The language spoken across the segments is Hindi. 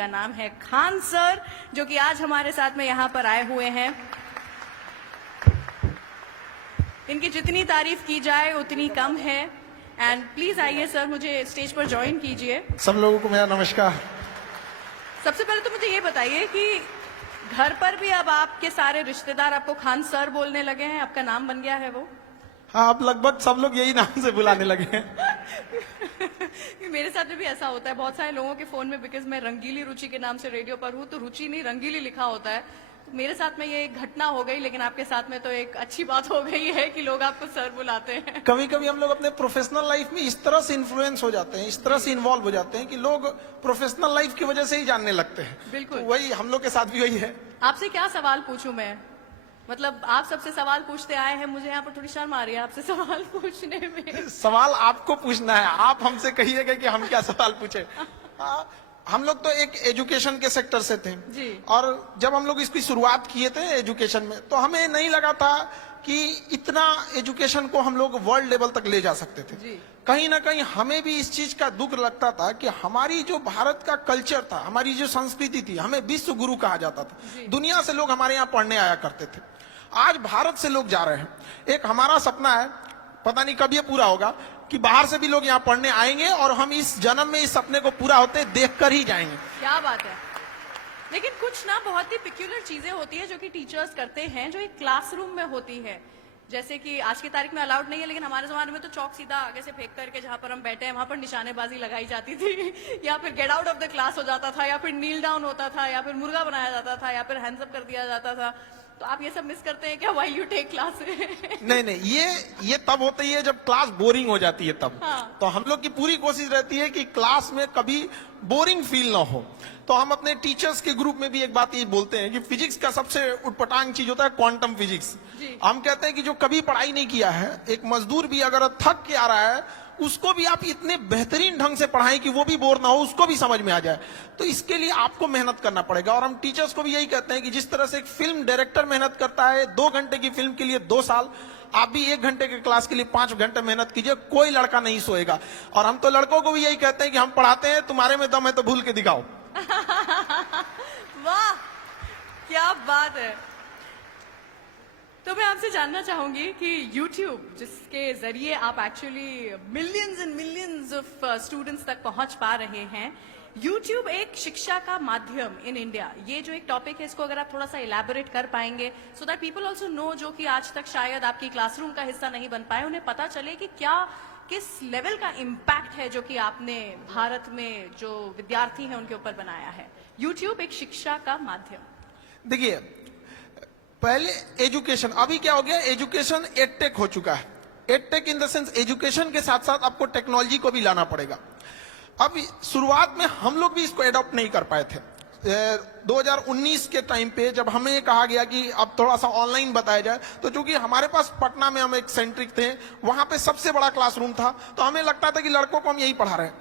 उनका नाम है खान सर, जो कि आज हमारे साथ में यहाँ पर आए हुए हैं। इनकी जितनी तारीफ की जाए उतनी कम है। एंड प्लीज आइए सर, मुझे स्टेज पर ज्वाइन कीजिए। सब लोगों को मेरा नमस्कार। सबसे पहले तो मुझे ये बताइए कि घर पर भी अब आपके सारे रिश्तेदार आपको खान सर बोलने लगे हैं, आपका नाम बन गया है वो? हाँ, अब लगभग सब लोग यही नाम से बुलाने लगे हैं। मेरे साथ में भी ऐसा होता है बहुत सारे लोगों के फोन में, बिकॉज मैं रंगीली रुचि के नाम से रेडियो पर हूँ, तो रुचि नहीं रंगीली लिखा होता है। तो मेरे साथ में ये एक घटना हो गई, लेकिन आपके साथ में तो एक अच्छी बात हो गई है कि लोग आपको सर बुलाते हैं। कभी कभी हम लोग अपने प्रोफेशनल लाइफ में इस तरह से इन्फ्लुएंस हो जाते हैं, इस तरह से इन्वॉल्व हो जाते हैं कि लोग प्रोफेशनल लाइफ की वजह से ही जानने लगते हैं। बिल्कुल। तो वही हम लोग के साथ भी वही है। आपसे क्या सवाल पूछूं मैं? मतलब आप सबसे सवाल पूछते आए हैं, मुझे यहाँ पर थोड़ी शर्म आ रही है आपसे सवाल पूछने में। सवाल आपको पूछना है, आप हमसे कहिएगा कि हम क्या सवाल पूछे। हम लोग तो एक एजुकेशन के सेक्टर से थे जी। और जब हम लोग इसकी शुरुआत किए थे एजुकेशन में, तो हमें नहीं लगा था कि इतना एजुकेशन को हम लोग वर्ल्ड लेवल तक ले जा सकते थे। जी। कहीं ना कहीं हमें भी इस चीज का दुख लगता था कि हमारी जो भारत का कल्चर था, हमारी जो संस्कृति थी, हमें विश्व गुरु कहा जाता था। दुनिया से लोग हमारे यहाँ पढ़ने आया करते थे। आज भारत से लोग जा रहे हैं। एक हमारा सपना है, पता नहीं कब ये पूरा होगा, कि बाहर से भी लोग यहाँ पढ़ने आएंगे और हम इस जन्म में इस सपने को पूरा होते देखकर ही जाएंगे। क्या बात है। लेकिन कुछ ना बहुत ही पिक्यूलर चीजें होती है जो कि टीचर्स करते हैं, जो एक क्लासरूम में होती है। जैसे कि आज की तारीख में अलाउड नहीं है, लेकिन हमारे जमाने में तो चौक सीधा आगे से फेंक करके जहां पर हम बैठे हैं वहां पर निशानेबाजी लगाई जाती थी, या फिर get out of the class हो जाता था, या फिर नील डाउन होता था, या फिर मुर्गा बनाया जाता था, या फिर हैंड्स अप कर दिया जाता था। तो आप ये सब मिस करते हैं क्या व्हाइल यू टेक क्लास? नहीं, ये तब होती है जब क्लास बोरिंग हो जाती है तब। हाँ। तो हम लोग की पूरी कोशिश रहती है कि क्लास में कभी बोरिंग फील ना हो। तो हम अपने टीचर्स के ग्रुप में भी एक बात ये बोलते हैं कि फिजिक्स का सबसे उटपटांग चीज होता है क्वांटम फिजिक्स। हम कहते हैं कि जो कभी पढ़ाई नहीं किया है, एक मजदूर भी अगर थक के आ रहा है, उसको भी आप इतने बेहतरीन ढंग से पढ़ाएं कि वो भी बोर ना हो, उसको भी समझ में आ जाए। तो इसके लिए आपको मेहनत करना पड़ेगा। और हम टीचर्स को भी यही कहते हैं कि जिस तरह से एक फिल्म डायरेक्टर मेहनत करता है 2 घंटे की फिल्म के लिए 2 साल, आप भी 1 घंटे के क्लास के लिए 5 घंटे मेहनत कीजिए, कोई लड़का नहीं सोएगा। और हम तो लड़कों को भी यही कहते हैं कि हम पढ़ाते हैं, तुम्हारे में दम है तो भूल के दिखाओ। वाह, क्या बात है। तो मैं आपसे जानना चाहूंगी कि YouTube, जिसके जरिए आप actually millions and millions of students तक पहुंच पा रहे हैं, YouTube एक शिक्षा का माध्यम इन इंडिया, ये जो एक टॉपिक है, इसको अगर आप थोड़ा सा इलैबोरेट कर पाएंगे, so that people also know, जो कि आज तक शायद आपकी क्लासरूम का हिस्सा नहीं बन पाए, उन्हें पता चले कि क्या किस लेवल का इम्पैक्ट है जो कि आपने भारत में जो विद्यार्थी हैं उनके ऊपर बनाया है। YouTube एक शिक्षा का माध्यम। देखिए, पहले एजुकेशन, अभी क्या हो गया, एजुकेशन एडटेक हो चुका है। Edtech in the sense education के साथ साथ आपको टेक्नोलॉजी को भी लाना पड़ेगा। अब शुरुआत में हम लोग भी इसको एडॉप्ट नहीं कर पाए थे। 2019 के टाइम पे जब हमें कहा गया कि अब थोड़ा सा ऑनलाइन बताया जाए, तो चूंकि हमारे पास पटना में हम एक सेंट्रिक थे, वहां पे सबसे बड़ा क्लासरूम था, तो हमें लगता था कि लड़कों को हम यही पढ़ा रहे हैं।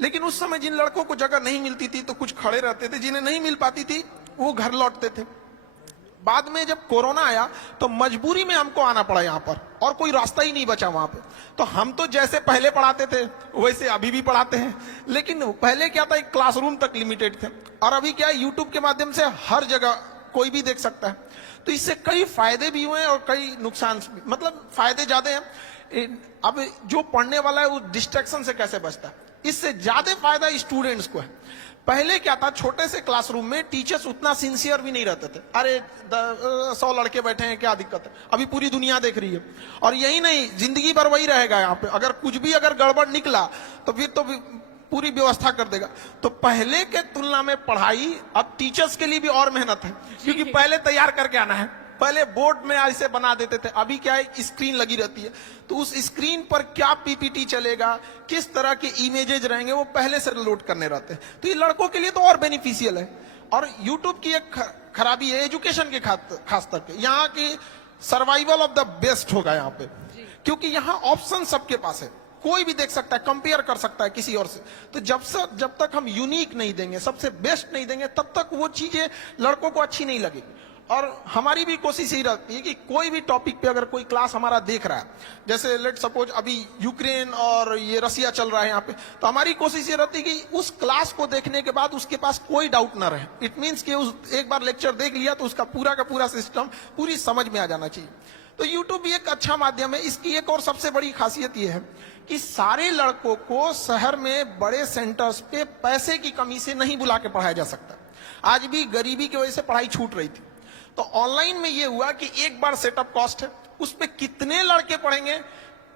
लेकिन उस समय जिन लड़कों को जगह नहीं मिलती थी तो कुछ खड़े रहते थे, जिन्हें नहीं मिल पाती थी वो घर लौटते थे। बाद में जब कोरोना आया तो मजबूरी में हमको आना पड़ा यहाँ पर, और कोई रास्ता ही नहीं बचा वहां पे। तो हम तो जैसे पहले पढ़ाते थे वैसे अभी भी पढ़ाते हैं, लेकिन पहले क्या था, एक क्लासरूम तक लिमिटेड थे, और अभी क्या है, यूट्यूब के माध्यम से हर जगह कोई भी देख सकता है। तो इससे कई फायदे भी हुए और कई नुकसान भी, मतलब फायदे ज्यादा हैं। अब जो पढ़ने वाला है वो डिस्ट्रैक्शन से कैसे बचता है, इससे ज्यादा फायदा स्टूडेंट्स को है। पहले क्या था, छोटे से क्लासरूम में टीचर्स उतना सिंसियर भी नहीं रहते थे। अरे 100 लड़के बैठे हैं, क्या दिक्कत है, अभी पूरी दुनिया देख रही है। और यही नहीं, जिंदगी भर वही रहेगा यहाँ पे। अगर कुछ भी अगर गड़बड़ निकला तो फिर तो पूरी व्यवस्था कर देगा। तो पहले के तुलना में पढ़ाई अब टीचर्स के लिए भी और मेहनत है, क्योंकि पहले तैयार करके आना है। पहले बोर्ड में ऐसे बना देते थे, अभी क्या है, स्क्रीन लगी रहती है, तो उस स्क्रीन पर क्या पीपीटी चलेगा, किस तरह के इमेजेस रहेंगे, वो पहले से लोड करने रहते हैं। तो ये लड़कों के लिए तो और बेनिफिशियल है। और यूट्यूब की एक खराबी है एजुकेशन के खास करके, यहाँ की सर्वाइवल ऑफ द बेस्ट होगा यहाँ पे, क्योंकि यहाँ ऑप्शन सबके पास है, कोई भी देख सकता है, कंपेयर कर सकता है किसी और से। तो जब तक हम यूनिक नहीं देंगे, सबसे बेस्ट नहीं देंगे, तब तक वो चीजें लड़कों को अच्छी नहीं लगेगी। और हमारी भी कोशिश यही रहती है कि कोई भी टॉपिक पे अगर कोई क्लास हमारा देख रहा है, जैसे लेट सपोज अभी यूक्रेन और ये रसिया चल रहा है यहाँ पे, तो हमारी कोशिश ये रहती है कि उस क्लास को देखने के बाद उसके पास कोई डाउट ना रहे। इट मीन्स कि उस एक बार लेक्चर देख लिया तो उसका पूरा का पूरा सिस्टम पूरी समझ में आ जाना चाहिए। तो यूट्यूब भी एक अच्छा माध्यम है। इसकी एक और सबसे बड़ी खासियत यह है कि सारे लड़कों को शहर में बड़े सेंटर्स पे पैसे की कमी से नहीं बुला के पढ़ाया जा सकता। आज भी गरीबी की वजह से पढ़ाई छूट रही थी। तो ऑनलाइन में ये हुआ कि एक बार सेटअप कॉस्ट है, उस पे कितने लड़के पढ़ेंगे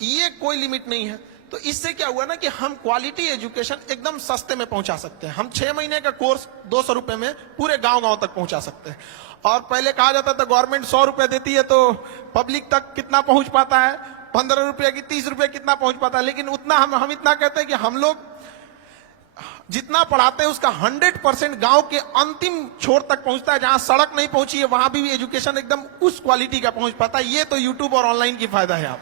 ये कोई लिमिट नहीं है। तो इससे क्या हुआ ना कि हम क्वालिटी एजुकेशन एकदम सस्ते में पहुंचा सकते हैं। हम 6 महीने का कोर्स 200 रुपए में पूरे गांव-गांव तक पहुंचा सकते हैं। और पहले कहा जाता था गवर्नमेंट 100 रुपए देती है तो पब्लिक तक कितना पहुंच पाता है, 15 रुपए की 30 रुपए कितना पहुंच पाता है। लेकिन उतना हम इतना कहते हैं कि हम लोग जितना पढ़ाते हैं उसका 100% गांव के अंतिम छोर तक पहुंचता है। जहां सड़क नहीं पहुंची है वहां भी एजुकेशन एकदम उस क्वालिटी का पहुंच पाता है। ये तो यूट्यूब और ऑनलाइन की फायदा है। आप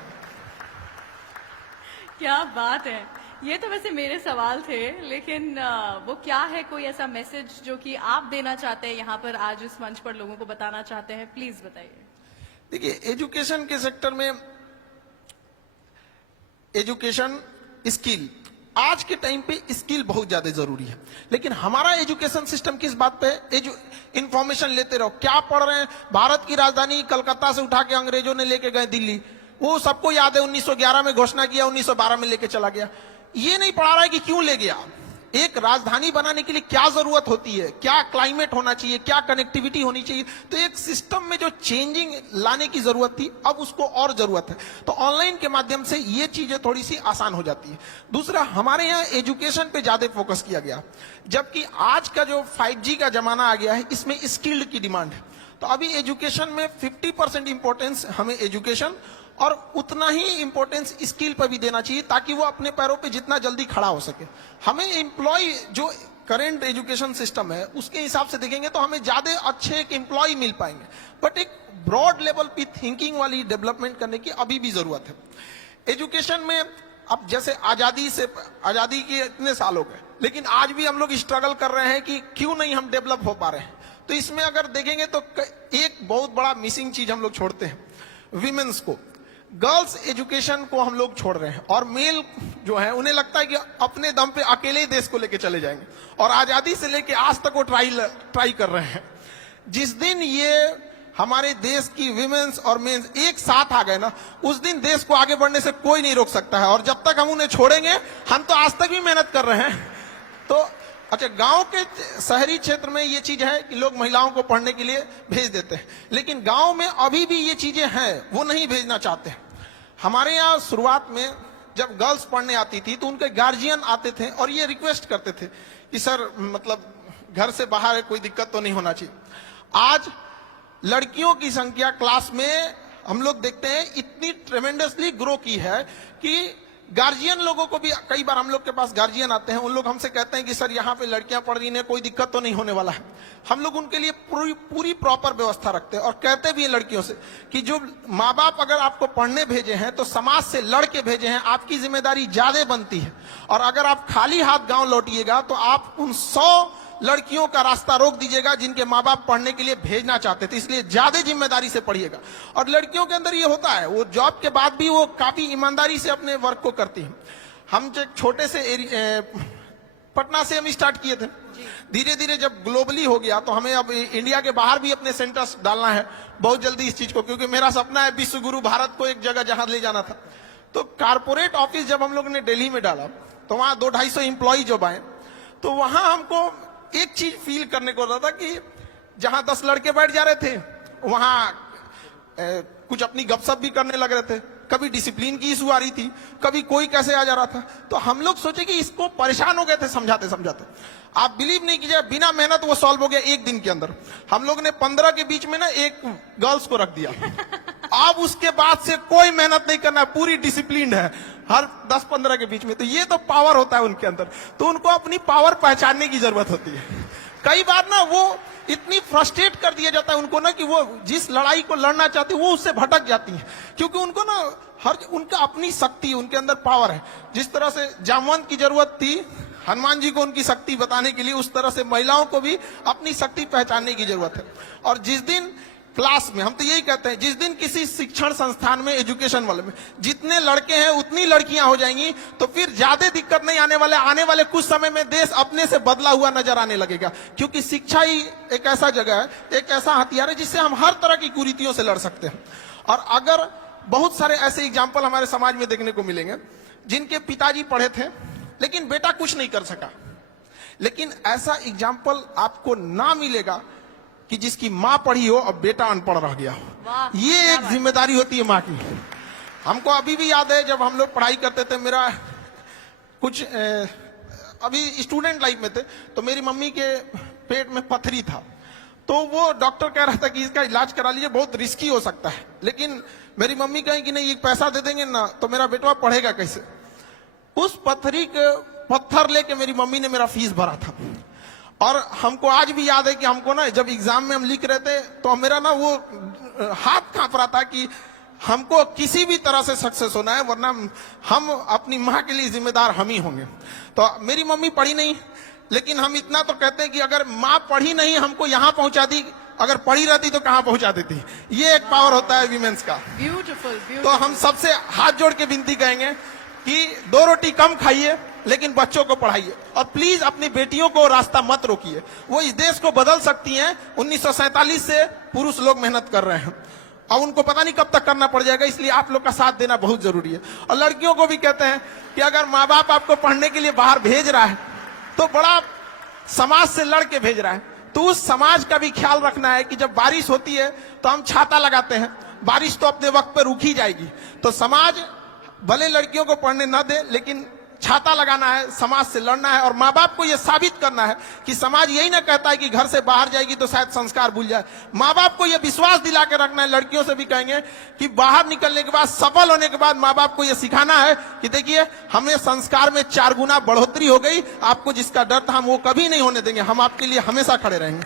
क्या बात है। ये तो वैसे मेरे सवाल थे, लेकिन वो क्या है, कोई ऐसा मैसेज जो कि आप देना चाहते हैं यहाँ पर आज इस मंच पर लोगों को बताना चाहते हैं, प्लीज बताइए। देखिए, एजुकेशन के सेक्टर में एजुकेशन स्किल, आज के टाइम पे स्किल बहुत ज्यादा जरूरी है। लेकिन हमारा एजुकेशन सिस्टम किस बात पे इंफॉर्मेशन लेते रहो। क्या पढ़ रहे हैं? भारत की राजधानी कलकत्ता से उठा के अंग्रेजों ने लेके गए दिल्ली, वो सबको याद है। 1911 में घोषणा किया, 1912 में लेके चला गया। ये नहीं पढ़ा रहा है कि क्यों ले गया। एक राजधानी बनाने के लिए क्या जरूरत होती है, क्या क्लाइमेट होना चाहिए, क्या कनेक्टिविटी होनी चाहिए। तो एक सिस्टम में जो चेंजिंग लाने की जरूरत थी, अब उसको और जरूरत है। तो ऑनलाइन के माध्यम से ये चीजें थोड़ी सी आसान हो जाती है। दूसरा, हमारे यहाँ एजुकेशन पे ज्यादा फोकस किया गया, जबकि आज का जो 5G का जमाना आ गया है, इसमें स्किल्ड की डिमांड है। तो अभी एजुकेशन में 50% इंपॉर्टेंस हमें एजुकेशन और उतना ही इंपॉर्टेंस स्किल पर भी देना चाहिए, ताकि वो अपने पैरों पे जितना जल्दी खड़ा हो सके। हमें एम्प्लॉय जो करंट एजुकेशन सिस्टम है उसके हिसाब से देखेंगे तो हमें ज्यादा अच्छे एक एम्प्लॉय मिल पाएंगे, बट एक ब्रॉड लेवल पे थिंकिंग वाली डेवलपमेंट करने की अभी भी जरूरत है। एजुकेशन में अब जैसे आजादी के इतने साल हो गए, लेकिन आज भी हम लोग स्ट्रगल कर रहे हैं कि क्यों नहीं हम डेवलप हो पा रहे हैं। तो इसमें अगर देखेंगे तो एक बहुत बड़ा मिसिंग चीज हम लोग छोड़ते हैं, विमेन्स को। गर्ल्स एजुकेशन को हम लोग छोड़ रहे हैं, और मेल जो है उन्हें लगता है कि अपने दम पे अकेले ही देश को लेके चले जाएंगे, और आजादी से लेके आज तक वो ट्राई कर रहे हैं। जिस दिन ये हमारे देश की विमेन्स और मेंस एक साथ आ गए ना, उस दिन देश को आगे बढ़ने से कोई नहीं रोक सकता है। और जब तक हम उन्हें छोड़ेंगे, हम तो आज तक भी मेहनत कर रहे हैं। तो अच्छा, गांव के शहरी क्षेत्र में ये चीज है कि लोग महिलाओं को पढ़ने के लिए भेज देते हैं, लेकिन गांव में अभी भी ये चीजें हैं, वो नहीं भेजना चाहते। हमारे यहाँ शुरुआत में जब गर्ल्स पढ़ने आती थी तो उनके गार्जियन आते थे और ये रिक्वेस्ट करते थे कि सर, मतलब घर से बाहर कोई दिक्कत तो नहीं होना चाहिए। आज लड़कियों की संख्या क्लास में हम लोग देखते हैं इतनी ट्रेमेंडसली ग्रो की है कि गार्जियन लोगों को भी, कई बार हम लोग के पास गार्जियन आते हैं, उन लोग हमसे कहते हैं कि सर यहाँ पे लड़कियां पढ़ रही हैं, कोई दिक्कत तो नहीं होने वाला है। हम लोग उनके लिए पूरी प्रॉपर व्यवस्था रखते हैं, और कहते भी हैं लड़कियों से कि जो माँ बाप अगर आपको पढ़ने भेजे हैं तो समाज से लड़के भेजे हैं, आपकी जिम्मेदारी ज्यादा बनती है। और अगर आप खाली हाथ गाँव लौटिएगा तो आप उन 100 लड़कियों का रास्ता रोक दीजिएगा जिनके माँ बाप पढ़ने के लिए भेजना चाहते थे। इसलिए ज्यादा जिम्मेदारी से पढ़िएगा। और लड़कियों के अंदर ये होता है, वो जॉब के बाद भी वो काफी ईमानदारी से अपने वर्क को करती हैं। हम जो छोटे से पटना से हम स्टार्ट किए थे, धीरे धीरे जब ग्लोबली हो गया तो हमें अब इंडिया के बाहर भी अपने सेंटर्स डालना है बहुत जल्दी इस चीज को, क्योंकि मेरा सपना है विश्व गुरु भारत को एक जगह जहां ले जाना था। तो कारपोरेट ऑफिस जब हम लोग ने दिल्ली में डाला तो वहां 200-250 एम्प्लॉय जब आए तो वहां हमको एक चीज फील करने को होता था कि जहां 10 लड़के बैठ जा रहे थे वहां कुछ अपनी गपशप भी करने लग रहे थे। कभी डिसिप्लिन की इशू आ रही थी, कभी कोई कैसे आ जा रहा था। तो हम लोग सोचे कि इसको परेशान हो गए थे समझाते समझाते। आप बिलीव नहीं कीजिए, बिना मेहनत वो सॉल्व हो गया एक दिन के अंदर। हम लोग ने 15 के बीच में ना एक गर्ल्स को रख दिया। अब उसके बाद से कोई मेहनत नहीं करना, पूरी डिसिप्लिन है हर 10-15 के बीच में। तो ये तो पावर होता है उनके अंदर। तो उनको अपनी पावर पहचानने की जरूरत होती है। कई बार ना वो इतनी फ्रस्ट्रेट कर दिया जाता है उनको ना कि वो जिस लड़ाई को लड़ना चाहती है वो उससे भटक जाती है, क्योंकि उनको ना उनका अपनी शक्ति, उनके अंदर पावर है। जिस तरह से जामवंत की जरूरत थी हनुमान जी को उनकी शक्ति बताने के लिए, उस तरह से महिलाओं को भी अपनी शक्ति पहचानने की जरूरत है। और जिस दिन क्लास में, हम तो यही कहते हैं, जिस दिन किसी शिक्षण संस्थान में, एजुकेशन वाले में जितने लड़के हैं उतनी लड़कियां हो जाएंगी, तो फिर ज्यादा दिक्कत नहीं आने वाले कुछ समय में देश अपने से बदला हुआ नजर आने लगेगा। क्योंकि शिक्षा ही एक ऐसा जगह है, एक ऐसा हथियार है जिससे हम हर तरह की कुरीतियों से लड़ सकते हैं। और अगर बहुत सारे ऐसे एग्जाम्पल हमारे समाज में देखने को मिलेंगे जिनके पिताजी पढ़े थे लेकिन बेटा कुछ नहीं कर सका, लेकिन ऐसा एग्जाम्पल आपको ना मिलेगा कि जिसकी मां पढ़ी हो और बेटा अनपढ़ रह गया हो। ये एक जिम्मेदारी होती है मां की। हमको अभी भी याद है जब हम लोग पढ़ाई करते थे, मेरा कुछ अभी स्टूडेंट लाइफ में थे, तो मेरी मम्मी के पेट में पथरी था, तो वो डॉक्टर कह रहा था कि इसका इलाज करा लीजिए, बहुत रिस्की हो सकता है। लेकिन मेरी मम्मी कहे कि नहीं, ये पैसा दे देंगे ना तो मेरा बेटवा पढ़ेगा कैसे। उस पथरी के पत्थर लेके मेरी मम्मी ने मेरा फीस भरा था। और हमको आज भी याद है कि हमको ना जब एग्जाम में हम लिख रहे थे तो मेरा ना वो हाथ कांप रहा था कि हमको किसी भी तरह से सक्सेस होना है, वरना हम अपनी माँ के लिए जिम्मेदार हम ही होंगे। तो मेरी मम्मी पढ़ी नहीं, लेकिन हम इतना तो कहते हैं कि अगर माँ पढ़ी नहीं हमको यहाँ पहुंचा दी, अगर पढ़ी रहती तो कहाँ पहुंचा देती। ये एक पावर होता है विमेंस का। ब्यूटीफुल। तो हम सबसे हाथ जोड़ के विनती करेंगे कि 2 रोटी कम खाइए लेकिन बच्चों को पढ़ाइए, और प्लीज अपनी बेटियों को रास्ता मत रोकिए। वो इस देश को बदल सकती हैं। 1947 से पुरुष लोग मेहनत कर रहे हैं और उनको पता नहीं कब तक करना पड़ जाएगा, इसलिए आप लोग का साथ देना बहुत जरूरी है। और लड़कियों को भी कहते हैं कि अगर माँ बाप आपको पढ़ने के लिए बाहर भेज रहा है तो बड़ा समाज से लड़ के भेज रहा है, तो उस समाज का भी ख्याल रखना है कि जब बारिश होती है तो हम छाता लगाते हैं, बारिश तो अपने वक्त पर रुक ही जाएगी। तो समाज भले लड़कियों को पढ़ने न दे, लेकिन छाता लगाना है, समाज से लड़ना है, और माँ बाप को यह साबित करना है कि समाज यही ना कहता है कि घर से बाहर जाएगी तो शायद संस्कार भूल जाए। माँ बाप को यह विश्वास दिला के रखना है। लड़कियों से भी कहेंगे कि बाहर निकलने के बाद, सफल होने के बाद माँ बाप को यह सिखाना है कि देखिए हमें संस्कार में 4 गुना बढ़ोतरी हो गई, आपको जिसका डर था हम वो कभी नहीं होने देंगे, हम आपके लिए हमेशा खड़े रहेंगे।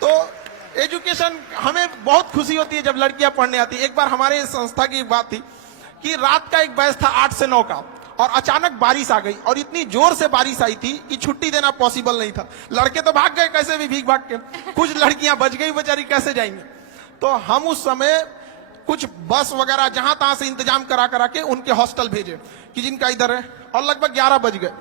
तो एजुकेशन, हमें बहुत खुशी होती है जब लड़कियां पढ़ने आती है। एक बार हमारे संस्था की बात थी कि रात का एक बैच था 8 से 9 का, और अचानक बारिश आ गई, और इतनी जोर से बारिश आई थी कि छुट्टी देना पॉसिबल नहीं था। लड़के तो भाग गए कैसे भी भीग भाग के, कुछ लड़कियां बच गई, बेचारी कैसे जाएंगे। तो हम उस समय कुछ बस वगैरह जहां तहां से इंतजाम करा के उनके हॉस्टल भेजे कि जिनका इधर है, और लगभग 11 बज गए।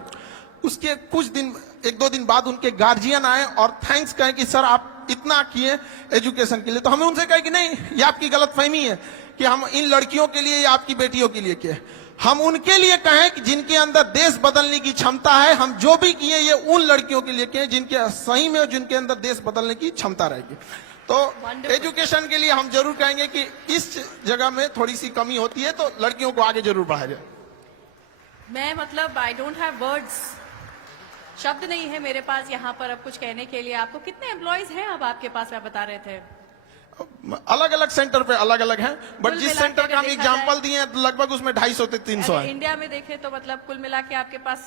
उसके कुछ दिन, 1-2 दिन बाद उनके गार्जियन आए और थैंक्स कहे कि सर आप इतना किए एजुकेशन के लिए। तो हमें उनसे कहे कि नहीं, ये आपकी गलतफहमी है कि हम इन लड़कियों के लिए या आपकी बेटियों के लिए किए। हम उनके लिए कहें कि जिनके अंदर देश बदलने की क्षमता है। हम जो भी किए ये उन लड़कियों के लिए किए जिनके सही में, जिनके अंदर देश बदलने की क्षमता रहेगी। तो एजुकेशन के लिए हम जरूर कहेंगे कि इस जगह में थोड़ी सी कमी होती है, तो लड़कियों को आगे जरूर बढ़ाया जाए। मैं मतलब आई डोंट हैव वर्ड्स, शब्द नहीं है मेरे पास यहाँ पर अब कुछ कहने के लिए। आपको कितने एम्प्लॉयज हैं अब आपके पास, आप बता रहे थे? अलग अलग सेंटर पे अलग अलग हैं, बट जिस सेंटर का हम एग्जांपल दिए हैं लगभग उसमें 250 से 300 है। इंडिया में देखें तो मतलब कुल मिला के आपके पास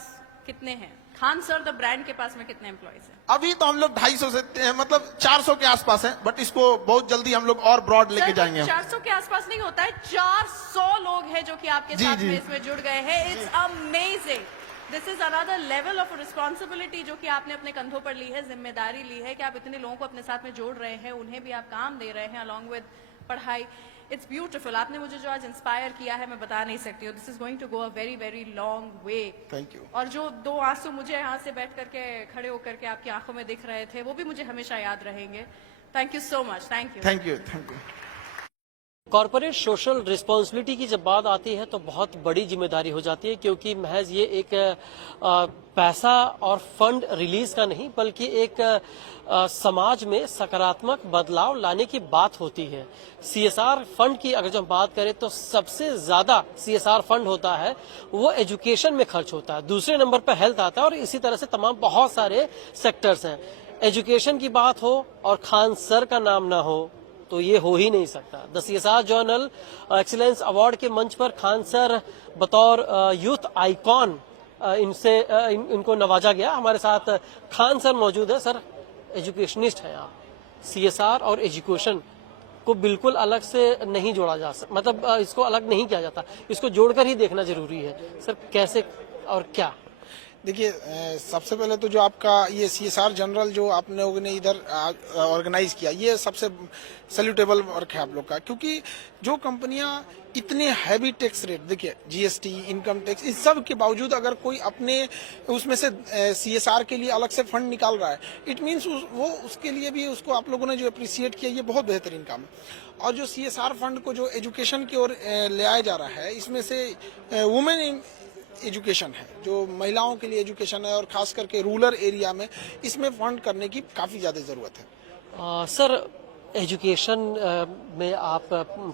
कितने हैं? खान सर द ब्रांड के पास में कितने एम्प्लॉयज हैं? अभी तो हम लोग 250 से मतलब 400 के आसपास है, बट इसको बहुत जल्दी हम लोग और ब्रॉड लेके जाएंगे। 400 के आसपास नहीं होता है, 400 लोग हैं जो कि आपके साथ में इसमें जुड़ गए हैं। It's amazing. This is another level of responsibility जो कि आपने अपने कंधों पर ली है, जिम्मेदारी ली है कि आप इतने लोगों को अपने साथ में जोड़ रहे हैं, उन्हें भी आप काम दे रहे हैं अलॉन्ग विद पढ़ाई। It's beautiful. आपने मुझे जो आज इंस्पायर किया है मैं बता नहीं सकती हूँ। This is going to go a very very long way. Thank you. और जो 2 आंसू मुझे यहाँ से बैठ करके खड़े होकर के आपकी आंखों में दिख रहे थे, वो भी मुझे हमेशा याद रहेंगे। Thank you so much. Thank you. Thank you. Thank you. Corporate social responsibility की जब बात आती है तो बहुत बड़ी जिम्मेदारी हो जाती है, क्योंकि महज ये एक पैसा और फंड रिलीज का नहीं, बल्कि एक समाज में सकारात्मक बदलाव लाने की बात होती है। सीएसआर फंड की अगर जो हम बात करें तो सबसे ज्यादा सीएसआर फंड होता है वो एजुकेशन में खर्च होता है, दूसरे नंबर पर हेल्थ आता है, और इसी तरह से तमाम बहुत सारे सेक्टर्स हैं। एजुकेशन की बात हो और खान सर का नाम ना हो तो ये हो ही नहीं सकता। The CSR journal excellence award के मंच पर खान सर बतौर यूथ आइकॉन इनको नवाजा गया। हमारे साथ खान सर मौजूद है। सर एजुकेशनिस्ट हैं आप, सीएसआर और एजुकेशन को बिल्कुल अलग से नहीं जोड़ा जा सकता, मतलब इसको अलग नहीं किया जाता, इसको जोड़कर ही देखना जरूरी है। सर कैसे और क्या? देखिए सबसे पहले तो जो आपका ये CSR जनरल जो आप लोगों ने इधर ऑर्गेनाइज किया, ये सबसे सैल्यूटेबल वर्क है आप लोग का, क्योंकि जो कंपनियां इतने हैवी टैक्स रेट, देखिए GST, इनकम टैक्स, इस सब के बावजूद अगर कोई अपने उसमें से CSR के लिए अलग से फंड निकाल रहा है, इट मीन्स वो उसके लिए भी उसको आप लोगों ने जो अप्रिशिएट किया, ये बहुत बेहतरीन काम है। और जो CSR फंड को जो एजुकेशन की ओर ले आया जा रहा है, इसमें से वुमेन एजुकेशन है, जो महिलाओं के लिए एजुकेशन है, और खास करके रूरल एरिया में इसमें फंड करने की काफ़ी ज़्यादा ज़रूरत है। सर, एजुकेशन में आप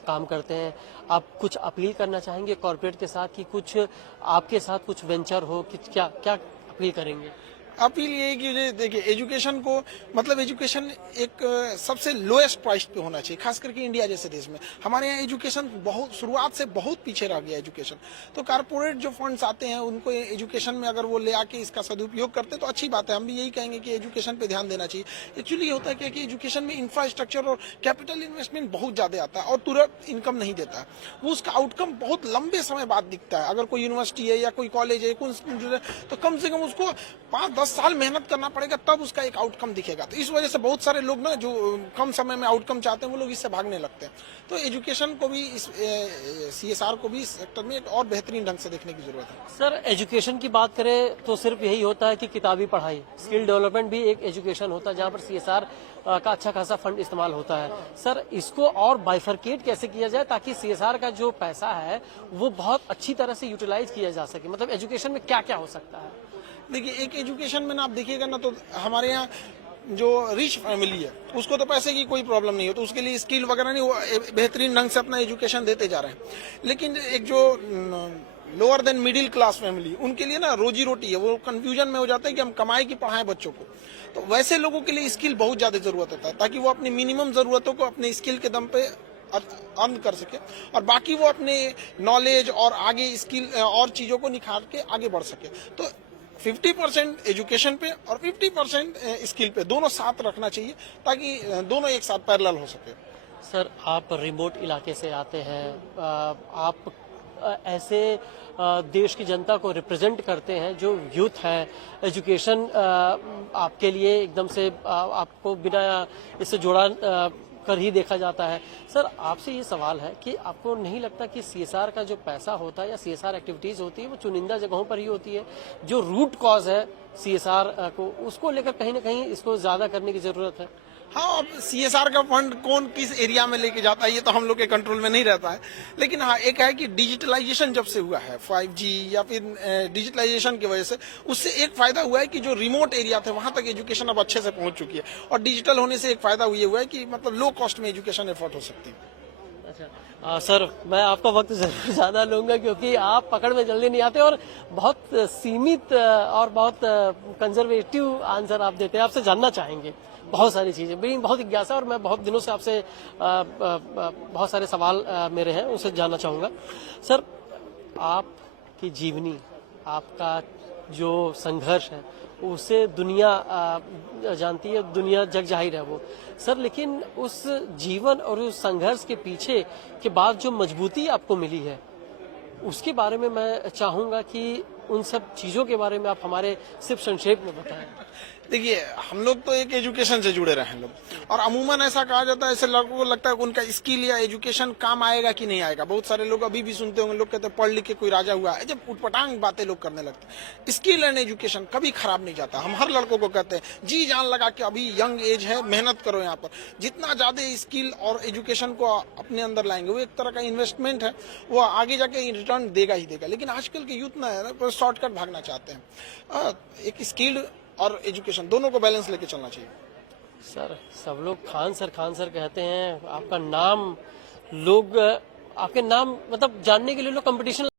काम करते हैं, आप कुछ अपील करना चाहेंगे कॉर्पोरेट के साथ कि कुछ आपके साथ कुछ वेंचर हो, कि क्या क्या अपील करेंगे? अपील ये है कि देखिए एजुकेशन को, मतलब एजुकेशन एक सबसे लोएस्ट प्राइस पे होना चाहिए, खास करके इंडिया जैसे देश में। हमारे यहाँ एजुकेशन बहुत शुरुआत से बहुत पीछे रह गया एजुकेशन। तो कारपोरेट जो फंड्स आते हैं उनको एजुकेशन में अगर वो ले आके इसका सदुपयोग करते तो अच्छी बात है। हम भी यही कहेंगे कि एजुकेशन पे ध्यान देना चाहिए। एक्चुअली ये होता है क्या कि एजुकेशन में इंफ्रास्ट्रक्चर और कैपिटल इन्वेस्टमेंट बहुत ज्यादा आता है और तुरंत इनकम नहीं देता है। वो उसका आउटकम बहुत लंबे समय बाद दिखता है। अगर कोई यूनिवर्सिटी है या कोई कॉलेज है, कोई इंस्टीट्यूट है, तो कम से कम उसको 5-10 साल मेहनत करना पड़ेगा, तब उसका एक आउटकम दिखेगा। तो इस वजह से बहुत सारे लोग ना जो कम समय में आउटकम चाहते हैं, वो लोग इससे भागने लगते हैं। तो एजुकेशन को भी, इस CSR को भी इस सेक्टर में एक और बेहतरीन ढंग से देखने की जरूरत है। सर, एजुकेशन की बात करें तो सिर्फ यही होता है कि किताबी पढ़ाई, स्किल डेवलपमेंट भी एक एजुकेशन होता है जहां पर CSR का अच्छा खासा फंड इस्तेमाल होता है। सर, इसको और बाइफरकेट कैसे किया जाए ताकि CSR का जो पैसा है वो बहुत अच्छी तरह से यूटिलाइज किया जा सके? मतलब एजुकेशन में क्या क्या हो सकता है? देखिए एक एजुकेशन में ना आप देखिएगा ना, तो हमारे यहाँ जो रिच फैमिली है उसको तो पैसे की कोई प्रॉब्लम नहीं है, तो उसके लिए स्किल वगैरह नहीं, वो बेहतरीन ढंग से अपना एजुकेशन देते जा रहे हैं। लेकिन एक जो lower than middle class family, उनके लिए ना रोजी रोटी है, वो कंफ्यूजन में हो जाता है कि हम कमाए की पढ़ाएं बच्चों को। तो वैसे लोगों के लिए स्किल बहुत ज्यादा जरूरत होता है, ताकि वो अपनी मिनिमम जरूरतों को अपने स्किल के दम पे अर्न कर सके, और बाकी वो अपने नॉलेज और आगे स्किल और चीजों को निखार के आगे बढ़ सके। तो 50% एजुकेशन पे और 50% स्किल पे, दोनों साथ रखना चाहिए ताकि दोनों एक साथ पैरेलल हो सके। सर, आप रिमोट इलाके से आते हैं, आप ऐसे देश की जनता को रिप्रेजेंट करते हैं जो यूथ है। एजुकेशन आपके लिए एकदम से आपको बिना इससे जुड़ा कर ही देखा जाता है। सर, आपसे ये सवाल है कि आपको नहीं लगता कि CSR का जो पैसा होता है या CSR एक्टिविटीज होती है वो चुनिंदा जगहों पर ही होती है? जो रूट कॉज है CSR को, उसको लेकर कहीं ना कहीं इसको ज्यादा करने की जरूरत है। हाँ, अब CSR का फंड कौन किस एरिया में लेके जाता है ये तो हम लोग के कंट्रोल में नहीं रहता है। लेकिन हाँ, एक है कि डिजिटलाइजेशन जब से हुआ है, 5G या फिर डिजिटलाइजेशन की वजह से, उससे एक फायदा हुआ है कि जो रिमोट एरिया थे वहां तक एजुकेशन अब अच्छे से पहुंच चुकी है। और डिजिटल होने से एक फायदा ये हुआ है कि मतलब लो कॉस्ट में एजुकेशन एफोर्ड हो सकती है। अच्छा, सर, मैं आपका वक्त जरूर ज्यादा लूंगा क्योंकि आप पकड़ में जल्दी नहीं आते और बहुत सीमित और बहुत कंजर्वेटिव आंसर आप देते हैं। आपसे जानना चाहेंगे बहुत सारी चीजें, मेरी बहुत जिज्ञासा, और मैं बहुत दिनों से आपसे बहुत सारे सवाल मेरे हैं, उनसे जानना चाहूंगा। सर, आपकी जीवनी, आपका जो संघर्ष है उसे दुनिया जानती है, दुनिया जग जाहिर है वो। सर, लेकिन उस जीवन और उस संघर्ष के पीछे के बाद जो मजबूती आपको मिली है उसके बारे में मैं चाहूंगा कि उन सब चीजों के बारे में आप हमारे सिर्फ संक्षेप में बताएं। देखिए हम लोग तो एक एजुकेशन से जुड़े रहे हैं लोग, और अमूमन ऐसा कहा जाता है, ऐसे लोगों को लगता है कि उनका स्किल या एजुकेशन काम आएगा कि नहीं आएगा। बहुत सारे लोग अभी भी सुनते होंगे, लोग कहते हैं पढ़ लिख के कोई राजा हुआ है, जब उटपटांग बातें लोग करने लगते हैं। स्किल एंड एजुकेशन कभी खराब नहीं जाता। हम हर लड़कों को कहते हैं जी जान लगा के अभी यंग एज है, मेहनत करो। यहाँ पर जितना ज्यादा स्किल और एजुकेशन को अपने अंदर लाएंगे, वो एक तरह का इन्वेस्टमेंट है, वो आगे जाके रिटर्न देगा ही देगा। लेकिन आजकल के यूथ ना शॉर्टकट भागना चाहते हैं। एक स्किल्ड और एजुकेशन दोनों को बैलेंस लेके चलना चाहिए। सर, सब लोग खान सर कहते हैं। आपका नाम, लोग आपके नाम मतलब जानने के लिए लोग कंपटीशन